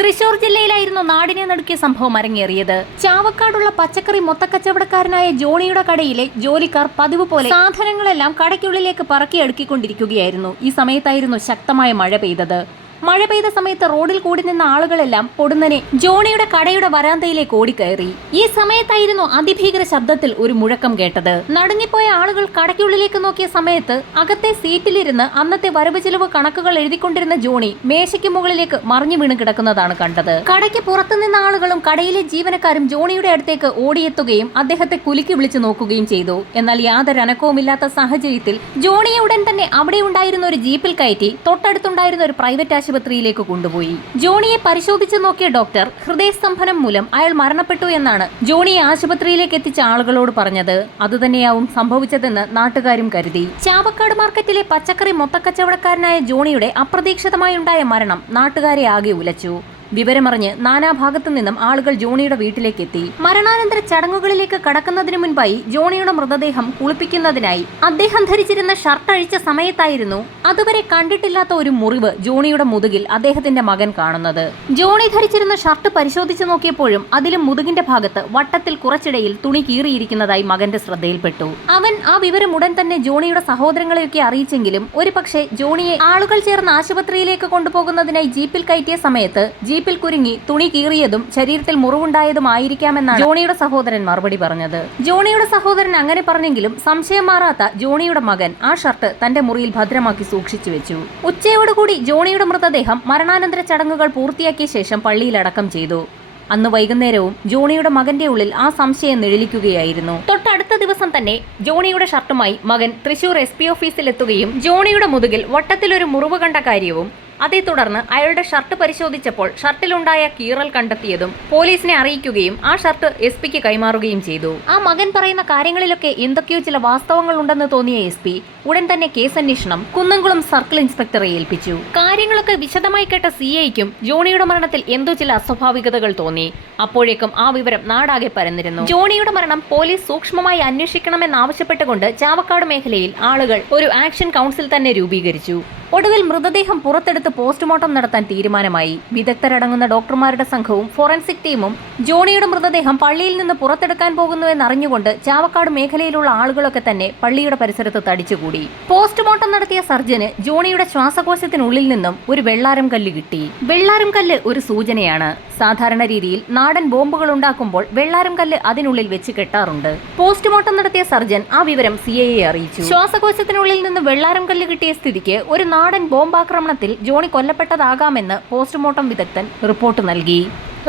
തൃശൂർ ജില്ലയിലായിരുന്നു നാടിനെ നടുക്കിയ സംഭവം അരങ്ങേറിയത്. ചാവക്കാടുള്ള പച്ചക്കറി മൊത്തക്കച്ചവടക്കാരനായ ജോണിയുടെ കടയിലെ ജോലിക്കാർ പതിവ് പോലെ സാധനങ്ങളെല്ലാം കടയ്ക്കുള്ളിലേക്ക് പറക്കി അടുക്കിക്കൊണ്ടിരിക്കുകയായിരുന്നു. ഈ സമയത്തായിരുന്നു ശക്തമായ മഴ പെയ്തത്. മഴ പെയ്ത സമയത്ത് റോഡിൽ കൂടി നിന്ന ആളുകളെല്ലാം പൊടുന്നനെ ജോണിയുടെ കടയുടെ വരാന്തയിലേക്ക് ഓടിക്കയറി. ഈ സമയത്തായിരുന്നു അതിഭീകര ശബ്ദത്തിൽ ഒരു മുഴക്കം കേട്ടത്. നടുങ്ങിപ്പോയ ആളുകൾ കടയ്ക്കുള്ളിലേക്ക് നോക്കിയ സമയത്ത് അകത്തെ സീറ്റിലിരുന്ന് അന്നത്തെ വരവ് ചെലവ് കണക്കുകൾ എഴുതിക്കൊണ്ടിരുന്ന ജോണി മേശയ്ക്ക് മുകളിലേക്ക് മറിഞ്ഞു വീണ് കിടക്കുന്നതാണ് കണ്ടത്. കടയ്ക്ക് പുറത്തുനിന്ന ആളുകളും കടയിലെ ജീവനക്കാരും ജോണിയുടെ അടുത്തേക്ക് ഓടിയെത്തുകയും അദ്ദേഹത്തെ കുലുക്കി വിളിച്ചു നോക്കുകയും ചെയ്തു. എന്നാൽ യാതൊരു അനക്കവുമില്ലാത്ത സാഹചര്യത്തിൽ ജോണിയെ ഉടൻ തന്നെ അവിടെ ഉണ്ടായിരുന്ന ഒരു ജീപ്പിൽ കയറ്റി തൊട്ടടുത്തുണ്ടായിരുന്ന ഒരു പ്രൈവറ്റ് ആശുപത്രിയിലേക്ക് കൊണ്ടുപോയി. ജോണിയെ പരിശോധിച്ചു നോക്കിയ ഡോക്ടർ ഹൃദയസ്തംഭനം മൂലം അയാൾ മരണപ്പെട്ടു എന്നാണ് ജോണിയെ ആശുപത്രിയിലേക്ക് എത്തിച്ച ആളുകളോട് പറഞ്ഞത്. അതുതന്നെയാവും സംഭവിച്ചതെന്ന് നാട്ടുകാരും കരുതി. ചാവക്കാട് മാർക്കറ്റിലെ പച്ചക്കറി മൊത്തക്കച്ചവടക്കാരനായ ജോണിയുടെ അപ്രതീക്ഷിതമായുണ്ടായ മരണം നാട്ടുകാരെ ആകെ ഉലച്ചു. വിവരമറിഞ്ഞ് നാനാഭാഗത്തു നിന്നും ആളുകൾ ജോണിയുടെ വീട്ടിലേക്ക് എത്തി. മരണാനന്തര ചടങ്ങുകളിലേക്ക് കടക്കുന്നതിന് മുൻപായി ജോണിയുടെ മൃതദേഹം കുളിപ്പിക്കുന്നതിനായി അദ്ദേഹം ധരിച്ചിരുന്ന ഷർട്ട് അഴിച്ച സമയത്തായിരുന്നു അതുവരെ കണ്ടിട്ടില്ലാത്ത ഒരു മുറിവ് ജോണിയുടെ മുതുകിൽ അദ്ദേഹത്തിന്റെ മകൻ കാണുന്നത്. ജോണി ധരിച്ചിരുന്ന ഷർട്ട് പരിശോധിച്ചു നോക്കിയപ്പോഴും അതിലും മുതുകിന്റെ ഭാഗത്ത് വട്ടത്തിൽ കുറച്ചിടയിൽ തുണി കീറിയിരിക്കുന്നതായി മകന്റെ ശ്രദ്ധയിൽപ്പെട്ടു. അവൻ ആ വിവരം ഉടൻ തന്നെ ജോണിയുടെ സഹോദരങ്ങളെയൊക്കെ അറിയിച്ചെങ്കിലും ഒരു പക്ഷേ ജോണിയെ ആളുകൾ ചേർന്ന് ആശുപത്രിയിലേക്ക് കൊണ്ടുപോകുന്നതിനായി ജീപ്പിൽ കയറ്റിയ സമയത്ത് ജീപ്പിൽ കുരുങ്ങി തുണി കീറിയതും ശരീരത്തിൽ മുറിവുണ്ടായതുമായിരിക്കാമെന്നാണ് ജോണിയുടെ സഹോദരൻ മറുപടി പറഞ്ഞത്. ജോണിയുടെ സഹോദരൻ അങ്ങനെ പറഞ്ഞെങ്കിലും സംശയം മാറാത്ത ജോണിയുടെ മകൻ ആ ഷർട്ട് തന്റെ മുറിയിൽ ഭദ്രമാക്കി സൂക്ഷിച്ചു വെച്ചു. ഉച്ചയോടുകൂടി ജോണിയുടെ മൃതദേഹം മരണാനന്തര ചടങ്ങുകൾ പൂർത്തിയാക്കിയ ശേഷം പള്ളിയിൽ അടക്കം ചെയ്തു. അന്ന് വൈകുന്നേരവും ജോണിയുടെ മകന്റെ ഉള്ളിൽ ആ സംശയം നിഴലിക്കുകയായിരുന്നു. തൊട്ടടുത്ത ദിവസം തന്നെ ജോണിയുടെ ഷർട്ടുമായി മകൻ തൃശൂർ SP ഓഫീസിലെത്തുകയും ജോണിയുടെ മുതുകിൽ വട്ടത്തിലൊരു മുറിവ് കണ്ട കാര്യവും അതേ തുടർന്ന് അയാളുടെ ഷർട്ട് പരിശോധിച്ചപ്പോൾ ഷർട്ടിലുണ്ടായ കീറൽ കണ്ടെത്തിയതും പോലീസിനെ അറിയിക്കുകയും ആ ഷർട്ട് SP കൈമാറുകയും ചെയ്തു. ആ മകൻ പറയുന്ന കാര്യങ്ങളിലൊക്കെ എന്തൊക്കെയോ ചില വാസ്തവങ്ങൾ ഉണ്ടെന്ന് തോന്നിയ SP ഉടൻ തന്നെ കേസന്വേഷണം കുന്നംകുളം സർക്കിൾ ഇൻസ്പെക്ടറെ ഏൽപ്പിച്ചു. കാര്യങ്ങളൊക്കെ വിശദമായി കേട്ട CIക്കും ജോണിയുടെ മരണത്തിൽ എന്തോ ചില അസ്വാഭാവികതകൾ തോന്നി. അപ്പോഴേക്കും ആ വിവരം നാടാകെ പരന്നിരുന്നു. ജോണിയുടെ മരണം പോലീസ് സൂക്ഷ്മമായി അന്വേഷിക്കണമെന്നാവശ്യപ്പെട്ടുകൊണ്ട് ചാവക്കാട് മേഖലയിൽ ആളുകൾ ഒരു ആക്ഷൻ കൗൺസിൽ തന്നെ രൂപീകരിച്ചു. ഒടുവിൽ മൃതദേഹം പുറത്തെടുത്ത് പോസ്റ്റ്മോർട്ടം നടത്താൻ തീരുമാനമായി. വിദഗ്ധരടങ്ങുന്ന ഡോക്ടർമാരുടെ സംഘവും ഫോറൻസിക് ടീമും ജോണിയുടെ മൃതദേഹം പള്ളിയിൽ നിന്ന് പുറത്തെടുക്കാൻ പോകുന്നുവെന്നറിഞ്ഞുകൊണ്ട് ചാവക്കാട് മേഖലയിലുള്ള ആളുകളൊക്കെ തന്നെ പള്ളിയുടെ പരിസരത്ത് തടിച്ചുകൂടി. പോസ്റ്റ്മോർട്ടം നടത്തിയ സർജന് ജോണിയുടെ ശ്വാസകോശത്തിനുള്ളിൽ നിന്നും ഒരു വെള്ളാരം കല്ല് കിട്ടി. വെള്ളാരം കല്ല് ഒരു സൂചനയാണ്. സാധാരണ രീതിയിൽ നാടൻ ബോംബുകൾ ഉണ്ടാക്കുമ്പോൾ വെള്ളാരം കല്ല് അതിനുള്ളിൽ വെച്ച് കെട്ടാറുണ്ട്. പോസ്റ്റ്മോർട്ടം നടത്തിയ സർജൻ ആ വിവരം CIയെ അറിയിച്ചു. ശ്വാസകോശത്തിനുള്ളിൽ നിന്ന് വെള്ളാരം കല്ല് കിട്ടിയ സ്ഥിതിക്ക് ഒരു നാടൻ ബോംബാക്രമണത്തിൽ ജോണി കൊല്ലപ്പെട്ടതാകാമെന്ന് പോസ്റ്റ്മോർട്ടം വിദഗ്ധൻ റിപ്പോർട്ട് നൽകി.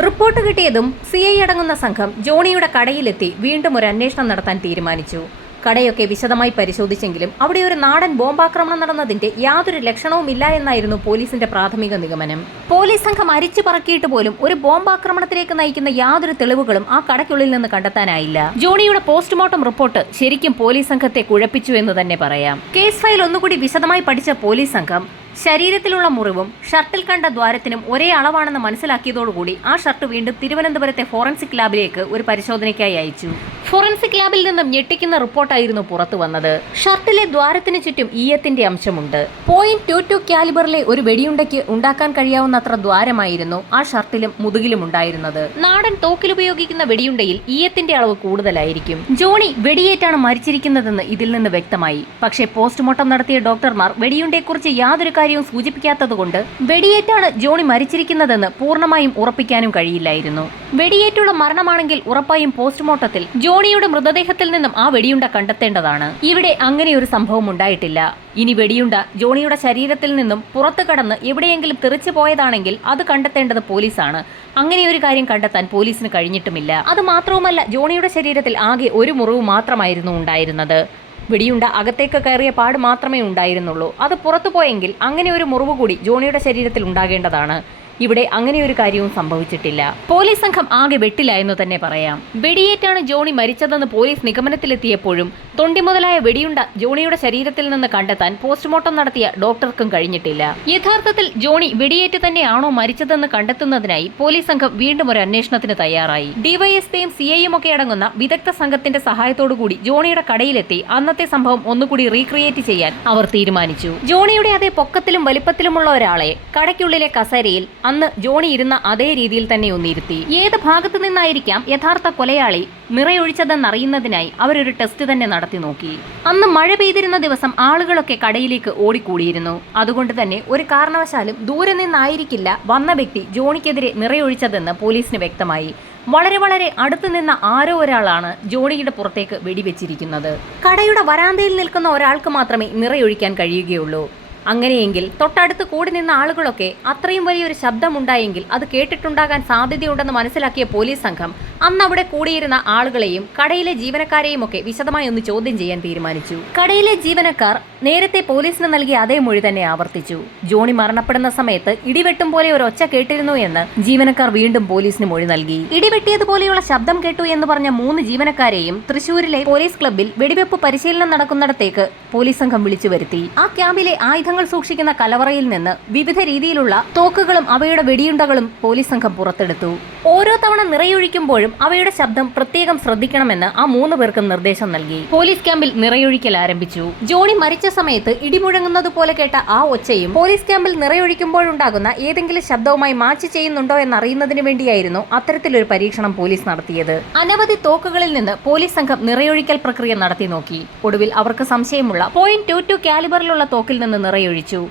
റിപ്പോർട്ട് കിട്ടിയതും CI അടങ്ങുന്ന സംഘം ജോണിയുടെ കടയിലെത്തി വീണ്ടും ഒരു അന്വേഷണം നടത്താൻ തീരുമാനിച്ചു. കടയൊക്കെ വിശദമായി പരിശോധിച്ചെങ്കിലും അവിടെ ഒരു നാടൻ ബോംബാക്രമണം നടന്നതിന്റെ യാതൊരു ലക്ഷണവും ഇല്ല എന്നായിരുന്നു പോലീസിന്റെ പ്രാഥമിക നിഗമനം. പോലീസ് സംഘം അരിച്ചു പറക്കിയിട്ട് പോലും ഒരു ബോംബാക്രമണത്തിലേക്ക് നയിക്കുന്ന യാതൊരു തെളിവുകളും ആ കടയ്ക്കുള്ളിൽ നിന്ന് കണ്ടെത്താനായില്ല. ജോണിയുടെ പോസ്റ്റ്മോർട്ടം റിപ്പോർട്ട് ശരിക്കും പോലീസ് സംഘത്തെ കുഴപ്പിച്ചു എന്ന് തന്നെ പറയാം. കേസ് ഫയൽ ഒന്നുകൂടി വിശദമായി പഠിച്ച പോലീസ് സംഘം ശരീരത്തിലുള്ള മുറിവും ഷർട്ടിൽ കണ്ട ദ്വാരത്തിനും ഒരേ അളവാണെന്ന് മനസ്സിലാക്കിയതോടുകൂടി ആ ഷർട്ട് വീണ്ടും തിരുവനന്തപുരത്തെ ഫോറൻസിക് ലാബിലേക്ക് ഒരു പരിശോധനയ്ക്കായി അയച്ചു. ഫോറൻസിക് ലാബിൽ നിന്നും ഞെട്ടിക്കുന്ന റിപ്പോർട്ടായിരുന്നു പുറത്തു വന്നത്. ഷർട്ടിലെ ദ്വാരത്തിന് ചുറ്റും ഈയത്തിന്റെ അംശമുണ്ട്. .22 കാലിബറിലെ ഒരു വെടിയുണ്ടയ്ക്ക് ഉണ്ടാക്കാൻ കഴിയാവുന്നത്ര ദ്വാരമായിരുന്നു ആ ഷർട്ടിലും മുതുകിലും ഉണ്ടായിരുന്നത്. നാടൻ തോക്കിലുപയോഗിക്കുന്ന വെടിയുണ്ടയിൽ ഈയത്തിന്റെ അളവ് കൂടുതലായിരിക്കും. ജോണി വെടിയേറ്റാണ് മരിച്ചിരിക്കുന്നതെന്ന് ഇതിൽ നിന്ന് വ്യക്തമായി. പക്ഷേ പോസ്റ്റ്മോർട്ടം നടത്തിയ ഡോക്ടർമാർ വെടിയുണ്ടയെക്കുറിച്ച് യാതൊരു കാര്യവും സൂചിപ്പിക്കാത്തതുകൊണ്ട് വെടിയേറ്റാണ് ജോണി മരിച്ചിരിക്കുന്നതെന്ന് പൂർണ്ണമായും ഉറപ്പിക്കാനും കഴിയില്ലായിരുന്നു. വെടിയേറ്റുള്ള മരണമാണെങ്കിൽ ഉറപ്പായും പോസ്റ്റ്മോർട്ടത്തിൽ ജോണിയുടെ മൃതദേഹത്തിൽ നിന്നും ആ വെടിയുണ്ട കണ്ടെത്തേണ്ടതാണ്. ഇവിടെ അങ്ങനെയൊരു സംഭവം ഉണ്ടായിട്ടില്ല. ഇനി വെടിയുണ്ട ജോണിയുടെ ശരീരത്തിൽ നിന്നും പുറത്തു കടന്ന് എവിടെയെങ്കിലും തെറിച്ചു പോയതാണെങ്കിൽ അത് കണ്ടെത്തേണ്ടത് പോലീസാണ്. അങ്ങനെയൊരു കാര്യം കണ്ടെത്താൻ പോലീസിന് കഴിഞ്ഞിട്ടുമില്ല. അത് മാത്രവുമല്ല, ജോണിയുടെ ശരീരത്തിൽ ആകെ ഒരു മുറിവ് മാത്രമായിരുന്നു ഉണ്ടായിരുന്നത്. വെടിയുണ്ട അകത്തേക്ക് കയറിയ പാട് മാത്രമേ ഉണ്ടായിരുന്നുള്ളൂ. അത് പുറത്തു പോയെങ്കിൽ അങ്ങനെ ഒരു മുറിവ് കൂടി ജോണിയുടെ ശരീരത്തിൽ ഉണ്ടാകേണ്ടതാണ്. ഇവിടെ അങ്ങനെയൊരു കാര്യവും സംഭവിച്ചിട്ടില്ല. പോലീസ് സംഘം ആകെ വെട്ടിലായെന്ന് തന്നെ പറയാം. വെടിയേറ്റാണ് ജോണി മരിച്ചതെന്ന് പോലീസ് നിഗമനത്തിലെത്തിയപ്പോഴും തൊണ്ടി മുതലായ വെടിയുണ്ട ജോണിയുടെ ശരീരത്തിൽ നിന്ന് കണ്ടെത്താൻ പോസ്റ്റ്മോർട്ടം നടത്തിയ ഡോക്ടർക്കും കഴിഞ്ഞിട്ടില്ല. യഥാർത്ഥത്തിൽ ജോണി വെടിയേറ്റ് തന്നെയാണോ മരിച്ചതെന്ന് കണ്ടെത്തുന്നതിനായി പോലീസ് സംഘം വീണ്ടും ഒരു അന്വേഷണത്തിന് തയ്യാറായി. ഡിവൈഎസ്പിയും CIയും ഒക്കെ അടങ്ങുന്ന വിദഗ്ധ സംഘത്തിന്റെ സഹായത്തോടുകൂടി ജോണിയുടെ കടയിലെത്തി അന്നത്തെ സംഭവം ഒന്നുകൂടി റീക്രിയേറ്റ് ചെയ്യാൻ അവർ തീരുമാനിച്ചു. ജോണിയുടെ അതേ പൊക്കത്തിലും വലിപ്പത്തിലുമുള്ള ഒരാളെ കടയ്ക്കുള്ളിലെ കസേരയിൽ അന്ന് ജോണി ഇരുന്ന അതേ രീതിയിൽ തന്നെ ഒന്നിരുത്തി. ഏത് ഭാഗത്തു നിന്നായിരിക്കാം യഥാർത്ഥ കൊലയാളി നിറയൊഴിച്ചതെന്നറിയുന്നതിനായി അവരൊരു ടെസ്റ്റ് തന്നെ നടത്തി നോക്കി. അന്ന് മഴ പെയ്തിരുന്ന ദിവസം ആളുകളൊക്കെ കടയിലേക്ക് ഓടിക്കൂടിയിരുന്നു. അതുകൊണ്ട് തന്നെ ഒരു കാരണവശാലും ദൂരെ നിന്നായിരിക്കില്ല വന്ന വ്യക്തി ജോണിക്കെതിരെ നിറയൊഴിച്ചതെന്ന് പോലീസിന് വ്യക്തമായി. വളരെ അടുത്തു നിന്ന ആരോ ഒരാളാണ് ജോണിയുടെ പുറത്തേക്ക് വെടിവെച്ചിരിക്കുന്നത്. കടയുടെ വരാന്തയിൽ നിൽക്കുന്ന ഒരാൾക്ക് മാത്രമേ നിറയൊഴിക്കാൻ കഴിയുകയുള്ളൂ. അങ്ങനെയെങ്കിൽ തൊട്ടടുത്ത് കൂടി നിന്ന ആളുകളൊക്കെ അത്രയും വലിയൊരു ശബ്ദമുണ്ടായെങ്കിൽ അത് കേട്ടിട്ടുണ്ടാകാൻ സാധ്യതയുണ്ടെന്ന് മനസ്സിലാക്കിയ പോലീസ് സംഘം അന്ന് അവിടെ കൂടിയിരുന്ന ആളുകളെയും കടയിലെ ജീവനക്കാരെയും ഒക്കെ വിശദമായി ഒന്ന് ചോദ്യം ചെയ്യാൻ തീരുമാനിച്ചു. കടയിലെ ജീവനക്കാർ നേരത്തെ പോലീസിന് നൽകിയ അതേ മൊഴി തന്നെ ആവർത്തിച്ചു. ജോണി മരണപ്പെടുന്ന സമയത്ത് ഇടിവെട്ടും പോലെ ഒരു ഒച്ച കേട്ടിരുന്നു എന്ന് ജീവനക്കാർ വീണ്ടും പോലീസിന് മൊഴി നൽകി. ഇടിവെട്ടിയതുപോലെയുള്ള ശബ്ദം കേട്ടു എന്ന് പറഞ്ഞ 3 ജീവനക്കാരെയും തൃശൂരിലെ പോലീസ് ക്ലബ്ബിൽ വെടിവെപ്പ് പരിശീലനം നടക്കുന്നിടത്തേക്ക് പോലീസ് സംഘം വിളിച്ചു വരുത്തി. ആ ക്യാമ്പിലെ ആയുധങ്ങൾ സൂക്ഷിക്കുന്ന കലവറയിൽ നിന്ന് വിവിധ രീതിയിലുള്ള തോക്കുകളും അവയുടെ വെടിയുണ്ടകളും പോലീസ് സംഘം പുറത്തെടുത്തു. ഓരോ തവണ നിറയൊഴിക്കുമ്പോഴും അവയുടെ ശബ്ദം പ്രത്യേകം ശ്രദ്ധിക്കണമെന്ന് ആ 3 പേർക്കും നിർദ്ദേശം നൽകി. പോലീസ് ക്യാമ്പിൽ നിറയൊഴിക്കൽ ആരംഭിച്ചു. ജോണി മരിച്ച സമയത്ത് ഇടിമുഴങ്ങുന്നത് പോലെ കേട്ട ആ ഒച്ചയും പോലീസ് ക്യാമ്പിൽ നിറയൊഴിക്കുമ്പോഴുണ്ടാകുന്ന ഏതെങ്കിലും ശബ്ദവുമായി മാച്ച് ചെയ്യുന്നുണ്ടോ എന്നറിയുന്നതിന് വേണ്ടിയായിരുന്നു അത്തരത്തിലൊരു പരീക്ഷണം പോലീസ് നടത്തിയത്. അനവധി തോക്കുകളിൽ നിന്ന് പോലീസ് സംഘം നിറയൊഴിക്കൽ പ്രക്രിയ നടത്തി നോക്കി. ഒടുവിൽ അവർക്ക് സംശയമുള്ള .22 കാലിബറിലുള്ള തോക്കിൽ നിന്ന് നിറയൊഴിച്ചു.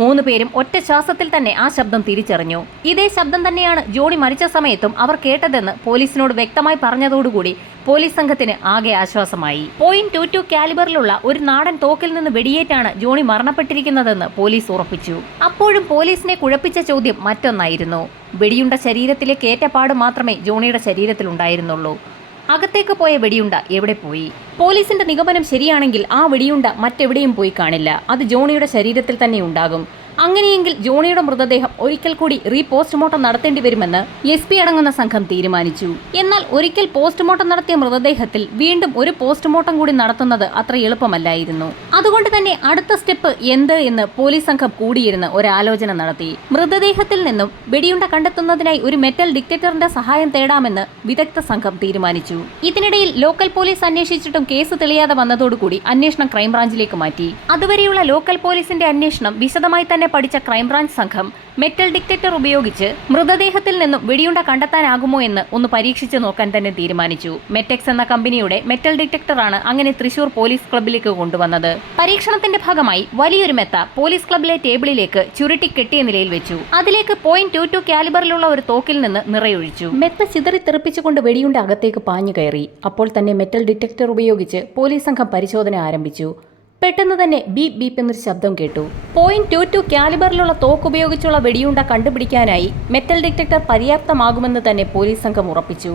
3 പേരും ഒറ്റ ശ്വാസത്തിൽ തന്നെ ആ ശബ്ദം തിരിച്ചറിഞ്ഞു. ഇതേ ശബ്ദം തന്നെയാണ് ജോണി മരിച്ച സമയത്തും അവർ കേട്ടതെന്ന് പോലീസിനോട് വ്യക്തമായി പറഞ്ഞതോടുകൂടി പോലീസ് സംഘത്തിന് ആകെ ആശ്വാസമായി. .22 കാലിബറിലുള്ള ഒരു നാടൻ തോക്കിൽ നിന്ന് വെടിയേറ്റാണ് ജോണി മരണപ്പെട്ടിരിക്കുന്നതെന്ന് പോലീസ് ഉറപ്പിച്ചു. അപ്പോഴും പോലീസിനെ കുഴപ്പിച്ച ചോദ്യം മറ്റൊന്നായിരുന്നു. വെടിയുണ്ട ശരീരത്തിലേക്ക് ഏറ്റപാട് മാത്രമേ ജോണിയുടെ ശരീരത്തിലുണ്ടായിരുന്നുള്ളൂ. അകത്തേക്ക് പോയ വെടിയുണ്ട എവിടെ പോയി? പോലീസിന്റെ നിഗമനം ശരിയാണെങ്കിൽ ആ വെടിയുണ്ട മറ്റെവിടെയും പോയി കാണില്ല. അത് ജോണിയുടെ ശരീരത്തിൽ തന്നെ ഉണ്ടാകും. അങ്ങനെയെങ്കിൽ ജോണിയുടെ മൃതദേഹം ഒരിക്കൽ കൂടി റീപോസ്റ്റ്മോർട്ടം നടത്തേണ്ടി വരുമെന്ന് SP അടങ്ങുന്ന സംഘം തീരുമാനിച്ചു. എന്നാൽ ഒരിക്കൽ പോസ്റ്റ്മോർട്ടം നടത്തിയ മൃതദേഹത്തിൽ വീണ്ടും ഒരു പോസ്റ്റ്മോർട്ടം കൂടി നടത്തുന്നത് അത്ര എളുപ്പമല്ലായിരുന്നു. അതുകൊണ്ട് തന്നെ അടുത്ത സ്റ്റെപ്പ് എന്ത് എന്ന് പോലീസ് സംഘം കൂടിയിരുന്ന് ഒരാലോചന നടത്തി. മൃതദേഹത്തിൽ നിന്നും വെടിയുണ്ട കണ്ടെത്തുന്നതിനായി ഒരു മെറ്റൽ ഡിറ്റക്ടറിന്റെ സഹായം തേടാമെന്ന് വിദഗ്ധ സംഘം തീരുമാനിച്ചു. ഇതിനിടയിൽ ലോക്കൽ പോലീസ് അന്വേഷിച്ചിട്ടും കേസ് തെളിയാതെ വന്നതോടുകൂടി അന്വേഷണം ക്രൈംബ്രാഞ്ചിലേക്ക് മാറ്റി. അതുവരെയുള്ള ലോക്കൽ പോലീസിന്റെ അന്വേഷണം വിശദമായി തന്നെ പഠിച്ച ക്രൈംബ്രാഞ്ച് സംഘം മെറ്റൽ ഡിറ്റക്ടർ ഉപയോഗിച്ച് മൃതദേഹത്തിൽ നിന്നും വെടിയുണ്ട കണ്ടെത്താനാകുമോ എന്ന് ഒന്ന് പരീക്ഷിച്ചു നോക്കാൻ തന്നെ തീരുമാനിച്ചു. മെറ്റെക്സ് എന്ന കമ്പനിയുടെ മെറ്റൽ ഡിറ്റക്ടറാണ് അങ്ങനെ തൃശൂർ പോലീസ് ക്ലബ്ബിലേക്ക് കൊണ്ടുവന്നത്. പരീക്ഷണത്തിന്റെ ഭാഗമായി വലിയൊരു മെത്ത പോലീസ് ക്ലബ്ബിലെ ടേബിളിലേക്ക് ചുരുട്ടി കെട്ടിയ നിലയിൽ വെച്ചു. അതിലേക്ക് .22 കാലിബറിലുള്ള ഒരു തോക്കിൽ നിന്ന് നിറയൊഴിച്ചു. മെത്ത ചിതറി തെറിപ്പിച്ചുകൊണ്ട് വെടിയുണ്ട അകത്തേക്ക് പാഞ്ഞു കയറി. അപ്പോൾ തന്നെ മെറ്റൽ ഡിറ്റക്ടർ ഉപയോഗിച്ച് പോലീസ് സംഘം പരിശോധന ആരംഭിച്ചു. പെട്ടെന്ന് തന്നെ ബീപ് ബീപ്പ് എന്നൊരു ശബ്ദം കേട്ടു. .22 കാലിബറിലുള്ള തോക്ക് ഉപയോഗിച്ചുള്ള വെടിയുണ്ട കണ്ടുപിടിക്കാനായി മെറ്റൽ ഡിറ്റക്ടർ പര്യാപ്തമാകുമെന്ന് തന്നെ പോലീസ് സംഘം ഉറപ്പിച്ചു.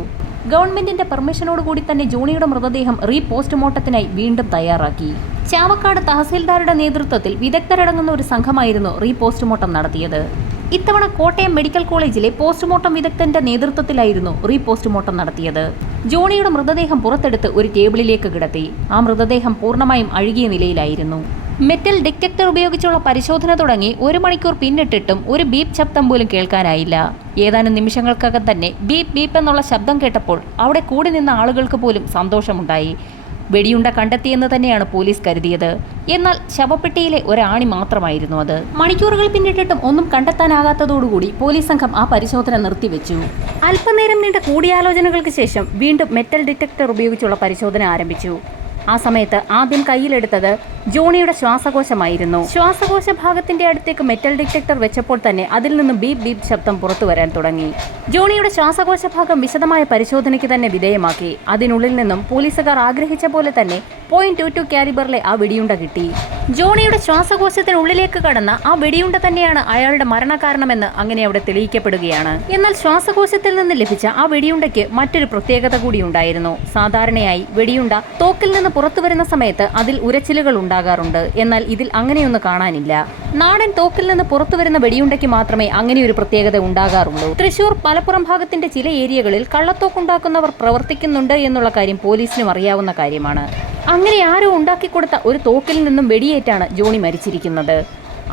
ഗവൺമെന്റിന്റെ പെർമിഷനോടുകൂടി തന്നെ ജോണിയുടെ മൃതദേഹം റീപോസ്റ്റ്മോർട്ടത്തിനായി വീണ്ടും തയ്യാറാക്കി. ചാവക്കാട് തഹസീൽദാരുടെ നേതൃത്വത്തിൽ വിദഗ്ധരടങ്ങുന്ന ഒരു സംഘമായിരുന്നു റീപോസ്റ്റ്മോർട്ടം നടത്തിയത്. ഇത്തവണ കോട്ടയം മെഡിക്കൽ കോളേജിലെ പോസ്റ്റ്മോർട്ടം വിദഗ്ധന്റെ നേതൃത്വത്തിലായിരുന്നു റീപോസ്റ്റ്മോർട്ടം നടത്തിയത്. ജോണിയുടെ മൃതദേഹം പുറത്തെടുത്ത് ഒരു ടേബിളിലേക്ക് കിടത്തി. ആ മൃതദേഹം പൂർണ്ണമായും അഴുകിയ നിലയിലായിരുന്നു. മെറ്റൽ ഡിറ്റക്ടർ ഉപയോഗിച്ചുള്ള പരിശോധന തുടങ്ങി 1 മണിക്കൂർ പിന്നിട്ടിട്ടും ഒരു ബീപ്പ് ശബ്ദം പോലും കേൾക്കാനായില്ല. ഏതാനും നിമിഷങ്ങൾക്കകം തന്നെ ബീപ്പ് ബീപ്പ് എന്നുള്ള ശബ്ദം കേട്ടപ്പോൾ അവിടെ കൂടി നിന്ന ആളുകൾക്ക് പോലും സന്തോഷമുണ്ടായി. വെടിയുണ്ട കണ്ടെത്തിയെന്ന് തന്നെയാണ് പോലീസ് കരുതിയത്. എന്നാൽ ശവപ്പെട്ടിയിലെ ഒരാണി മാത്രമായിരുന്നു അത്. മണിക്കൂറുകൾ പിന്നിട്ടിട്ടും ഒന്നും കണ്ടെത്താനാകാത്തതോടുകൂടി പോലീസ് സംഘം ആ പരിശോധന നിർത്തിവെച്ചു. അല്പനേരം നീണ്ട കൂടിയാലോചനകൾക്ക് ശേഷം വീണ്ടും മെറ്റൽ ഡിറ്റക്ടർ ഉപയോഗിച്ചുള്ള പരിശോധന ആരംഭിച്ചു. ആ സമയത്ത് ആദ്യം കയ്യിലെടുത്തത് ജോണിയുടെ ശ്വാസകോശമായിരുന്നു. ശ്വാസകോശ ഭാഗത്തിന്റെ അടുത്തേക്ക് മെറ്റൽ ഡിറ്റക്ടർ വെച്ചപ്പോൾ തന്നെ അതിൽ നിന്ന് ബീപ് ബീപ് ശബ്ദം പുറത്തു വരാൻ തുടങ്ങി. ജോണിയുടെ ശ്വാസകോശ ഭാഗം വിശദമായ പരിശോധനയ്ക്ക് തന്നെ വിധേയമാക്കി. അതിനുള്ളിൽ നിന്നും പോലീസുകാർ ആഗ്രഹിച്ച പോലെ തന്നെ .22 കാലിബറിലെ ആ വെടിയുണ്ട കിട്ടി. ജോണിയുടെ ശ്വാസകോശത്തിനുള്ളിലേക്ക് കടന്ന ആ വെടിയുണ്ട തന്നെയാണ് അയാളുടെ മരണകാരണമെന്ന് അങ്ങനെ അവിടെ തെളിയിക്കപ്പെടുകയാണ്. എന്നാൽ ശ്വാസകോശത്തിൽ നിന്ന് ലഭിച്ച ആ വെടിയുണ്ടയ്ക്ക് മറ്റൊരു പ്രത്യേകത കൂടി ഉണ്ടായിരുന്നു. സാധാരണയായി വെടിയുണ്ട തോക്കിൽ നിന്ന് പുറത്തു വരുന്ന സമയത്ത് അതിൽ ഉരച്ചിലുകൾ ഉണ്ടാകാറുണ്ട്. എന്നാൽ ഇതിൽ അങ്ങനെയൊന്നും കാണാനില്ല. നാടൻ തോക്കിൽ നിന്ന് പുറത്തു വരുന്ന വെടിയുണ്ടയ്ക്ക് മാത്രമേ അങ്ങനെയൊരു പ്രത്യേകത ഉണ്ടാകാറുള്ളൂ. തൃശൂർ മലപ്പുറം ഭാഗത്തിന്റെ ചില ഏരിയകളിൽ കള്ളത്തോക്കുണ്ടാക്കുന്നവർ പ്രവർത്തിക്കുന്നുണ്ട് എന്നുള്ള കാര്യം പോലീസിനും അറിയാവുന്ന കാര്യമാണ്. അങ്ങനെ ആരോ ഉണ്ടാക്കിക്കൊടുത്ത ഒരു തോക്കിൽ നിന്നും വെടിയേറ്റാണ് ജോണി മരിച്ചിരിക്കുന്നത്.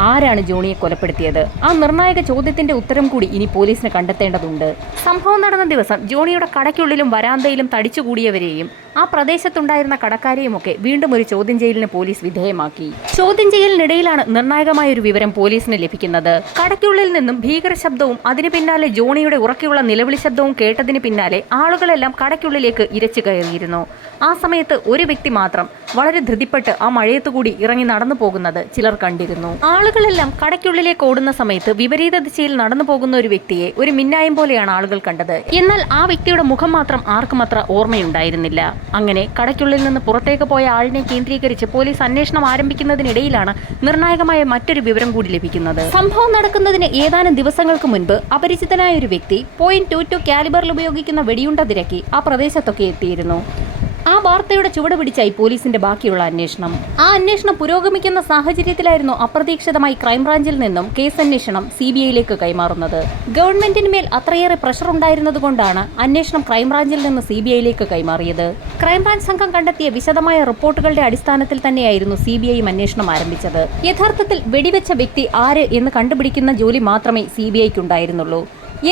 ആരാണ് ജോണിയെ കൊലപ്പെടുത്തിയത്? ആ നിർണായക ചോദ്യത്തിന്റെ ഉത്തരം കൂടി ഇനി പോലീസിന് കണ്ടെത്തേണ്ടതുണ്ട്. സംഭവം നടന്ന ദിവസം ജോണിയുടെ കടയ്ക്കുള്ളിലും വരാന്തയിലും തടിച്ചുകൂടിയവരെയും ആ പ്രദേശത്തുണ്ടായിരുന്ന കടക്കാരെയുമൊക്കെ വീണ്ടും ഒരു ചോദ്യം ചെയ്യലിന് പോലീസ് വിധേയമാക്കി. ചോദ്യം ചെയ്യലിനിടയിലാണ് നിർണായകമായ ഒരു വിവരം പോലീസിന് ലഭിക്കുന്നത്. കടയ്ക്കുള്ളിൽ നിന്നും ഭീകര ശബ്ദവും അതിന് പിന്നാലെ ജോണിയുടെ ഉറക്കെയുള്ള നിലവിളി ശബ്ദവും കേട്ടതിന് പിന്നാലെ ആളുകളെല്ലാം കടയ്ക്കുള്ളിലേക്ക് ഇരച്ചു കയറിയിരുന്നു. ആ സമയത്ത് ഒരു വ്യക്തി മാത്രം വളരെ ധൃതിപ്പെട്ട് ആ മഴയത്തുകൂടി ഇറങ്ങി നടന്നു പോകുന്നത് ചിലർ കണ്ടിരുന്നു. ആളുകളെല്ലാം കടയ്ക്കുള്ളിലേക്ക് ഓടുന്ന സമയത്ത് വിപരീത ദിശയിൽ നടന്നു പോകുന്ന ഒരു വ്യക്തിയെ ഒരു മിന്നായം പോലെയാണ് ആളുകൾ കണ്ടത്. എന്നാൽ ആ വ്യക്തിയുടെ മുഖം മാത്രം ആർക്കും അത്ര ഓർമ്മയുണ്ടായിരുന്നില്ല. അങ്ങനെ കടയ്ക്കുള്ളിൽ നിന്ന് പുറത്തേക്ക് പോയ ആളിനെ കേന്ദ്രീകരിച്ച് പോലീസ് അന്വേഷണം ആരംഭിക്കുന്നതിനിടയിലാണ് നിർണായകമായ മറ്റൊരു വിവരം കൂടി ലഭിക്കുന്നത്. സംഭവം നടക്കുന്നതിന് ഏതാനും ദിവസങ്ങൾക്ക് മുൻപ് അപരിചിതനായ ഒരു വ്യക്തി .22 കാലിബറിൽ ഉപയോഗിക്കുന്ന വെടിയുണ്ട തിരക്കി ആ പ്രദേശത്തൊക്കെ എത്തിയിരുന്നു. ആ വാർത്തയുടെ ചുവട് പിടിച്ചായി പോലീസിന്റെ ബാക്കിയുള്ള അന്വേഷണം. ആ അന്വേഷണം പുരോഗമിക്കുന്ന സാഹചര്യത്തിലായിരുന്നു അപ്രതീക്ഷിതമായി ക്രൈംബ്രാഞ്ചിൽ നിന്നും കേസ് അന്വേഷണം CBIയിലേക്ക് കൈമാറുന്നത്. ഗവൺമെന്റിന് മേൽ അത്രയേറെ പ്രഷർ ഉണ്ടായിരുന്നതുകൊണ്ടാണ് അന്വേഷണം ക്രൈംബ്രാഞ്ചിൽ നിന്ന് CBIയിലേക്ക് കൈമാറിയത്. ക്രൈംബ്രാഞ്ച് സംഘം കണ്ടെത്തിയ വിശദമായ റിപ്പോർട്ടുകളുടെ അടിസ്ഥാനത്തിൽ തന്നെയായിരുന്നു CBIയും അന്വേഷണം ആരംഭിച്ചത്. യഥാർത്ഥത്തിൽ വെടിവെച്ച വ്യക്തി ആര് എന്ന് കണ്ടുപിടിക്കുന്ന ജോലി മാത്രമേ CBIക്കുണ്ടായിരുന്നുള്ളൂ.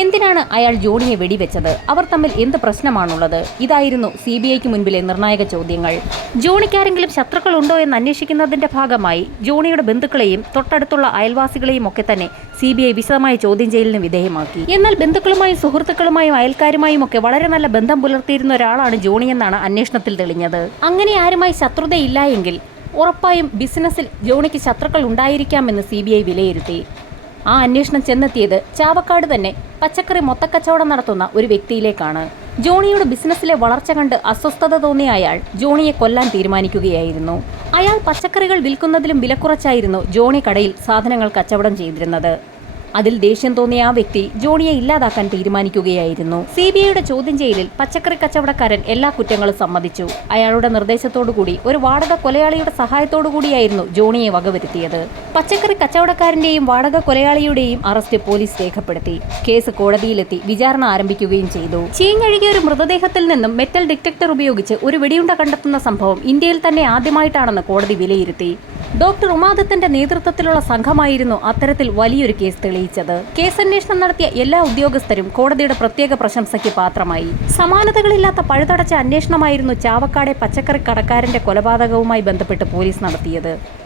എന്തിനാണ് അയാൾ ജോണിയെ വെടിവെച്ചത്? അവർ തമ്മിൽ എന്ത് പ്രശ്നമാണുള്ളത്? ഇതായിരുന്നു CBIക്ക് മുൻപിലെ നിർണായക ചോദ്യങ്ങൾ. ജോണിക്കാരെങ്കിലും ശത്രുക്കളുണ്ടോ എന്ന് അന്വേഷിക്കുന്നതിന്റെ ഭാഗമായി ജോണിയുടെ ബന്ധുക്കളെയും തൊട്ടടുത്തുള്ള അയൽവാസികളെയും ഒക്കെ തന്നെ CBI വിശദമായ ചോദ്യം ചെയ്യലിന് വിധേയമാക്കി. എന്നാൽ ബന്ധുക്കളുമായും സുഹൃത്തുക്കളുമായും അയൽക്കാരുമായും ഒക്കെ വളരെ നല്ല ബന്ധം പുലർത്തിയിരുന്ന ഒരാളാണ് ജോണിയെന്നാണ് അന്വേഷണത്തിൽ തെളിഞ്ഞത്. അങ്ങനെ ആരുമായി ശത്രുതയില്ല എങ്കിൽ ഉറപ്പായും ബിസിനസ്സിൽ ജോണിക്ക് ശത്രുക്കൾ ഉണ്ടായിരിക്കാമെന്ന് CBI വിലയിരുത്തി. ആ അന്വേഷണം ചെന്നെത്തിയത് ചാവക്കാട് തന്നെ പച്ചക്കറി മൊത്തക്കച്ചവടം നടത്തുന്ന ഒരു വ്യക്തിയിലേക്കാണ്. ജോണിയുടെ ബിസിനസ്സിലെ വളർച്ച കണ്ട് അസ്വസ്ഥത തോന്നിയ അയാൾ ജോണിയെ കൊല്ലാൻ തീരുമാനിക്കുകയായിരുന്നു. അയാൾ പച്ചക്കറികൾ വിൽക്കുന്നതിലും വിലക്കുറച്ചായിരുന്നു ജോണി കടയിൽ സാധനങ്ങൾ കച്ചവടം ചെയ്തിരുന്നത്. അതിൽ ദേഷ്യം തോന്നിയ ആ വ്യക്തി ജോണിയെ ഇല്ലാതാക്കാൻ തീരുമാനിക്കുകയായിരുന്നു. CBIയുടെ ചോദ്യം ചെയ്യലിൽ പച്ചക്കറി കച്ചവടക്കാരൻ എല്ലാ കുറ്റങ്ങളും സമ്മതിച്ചു. അയാളുടെ നിർദ്ദേശത്തോടുകൂടി ഒരു വാടക കൊലയാളിയുടെ സഹായത്തോടുകൂടിയായിരുന്നു ജോണിയെ വകവരുത്തിയത്. പച്ചക്കറി കച്ചവടക്കാരന്റെയും വാടക കൊലയാളിയുടെയും അറസ്റ്റ് പോലീസ് രേഖപ്പെടുത്തി. കേസ് കോടതിയിലെത്തി വിചാരണ ആരംഭിക്കുകയും ചെയ്തു. ചീഞ്ഞഴുകിയ ഒരു മൃതദേഹത്തിൽ നിന്നും മെറ്റൽ ഡിറ്റക്ടർ ഉപയോഗിച്ച് ഒരു വെടിയുണ്ട കണ്ടെത്തുന്ന സംഭവം ഇന്ത്യയിൽ തന്നെ ആദ്യമായിട്ടാണെന്ന് കോടതി വിലയിരുത്തി. ഡോക്ടർ ഉമാദത്തിന്റെ നേതൃത്വത്തിലുള്ള സംഘമായിരുന്നു അത്തരത്തിൽ വലിയൊരു കേസ് തെളിയിച്ചത്. കേസന്വേഷണം നടത്തിയ എല്ലാ ഉദ്യോഗസ്ഥരും കോടതിയുടെ പ്രത്യേക പ്രശംസയ്ക്ക് പാത്രമായി. സമാനതകളില്ലാത്ത പഴുതടച്ച അന്വേഷണമായിരുന്നു ചാവക്കാടെ പച്ചക്കറി കടക്കാരന്റെ കൊലപാതകവുമായി ബന്ധപ്പെട്ട് പോലീസ് നടത്തിയത്.